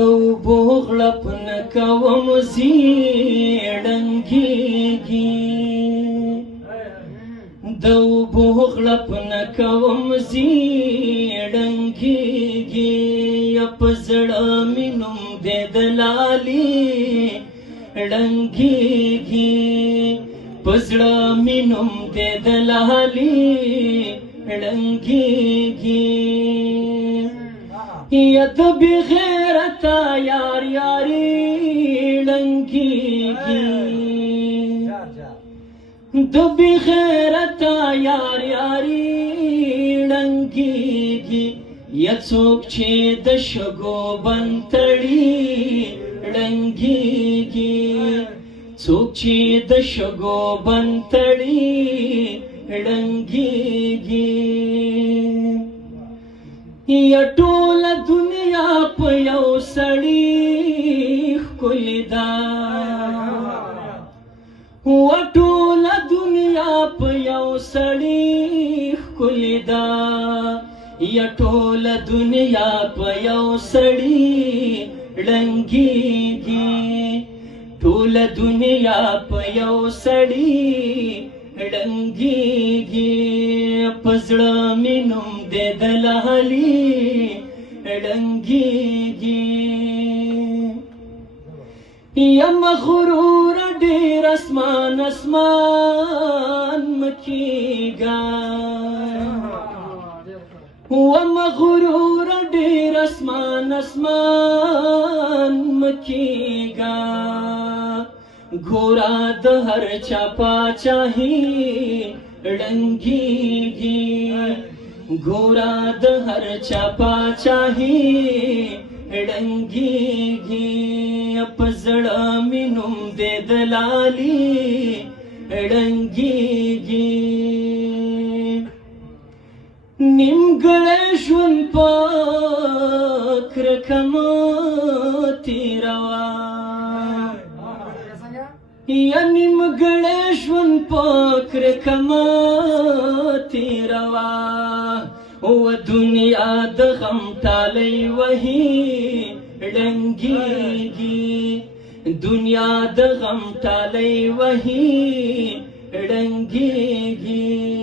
اوبو غلپ نکوم زیړنګېږي د اوبو غلپ نکوم زیړنګېږي په زړه مې نوم دی د لالې ړنګېږي په زړه مې نوم دی د لالې ړنګېږي یا د بې غیرته یار یاري ړنګېږي د بې غیرته یار یاري ړنګېږي یا څوک چې د شګو بند تړي ړنګېږي څوک چې د شګو بند تړي ړنګېږي یا ټوله دنیا په یو سړي ښکلې ده ټوله دنیا په یو سړي ښکلې ده یا ټوله دنیا په یو سړي ړنګېږي ټوله دنیا په یو سړي ړنګېږي په زړه مې نوم دی د لالې ړنګېږي یا مغرور ډېر اسمان اسمان مکېږه مغرور ډېر اسمان اسمان مکېږه ګورا د هر چا پاچاهي ړنګېږي ګورا د هر چا پاچاهي ړنګېږي په زړه مې نوم دی د لالې ړنګېږي نیمګړی ژوند په کرکه مه تېروه یا نیمګړی ژوند په کرکه مه تېروه دنیا د غم ټالۍ وهي ړنګېږي دنیا د غم ټالۍ وهي ړنګېږي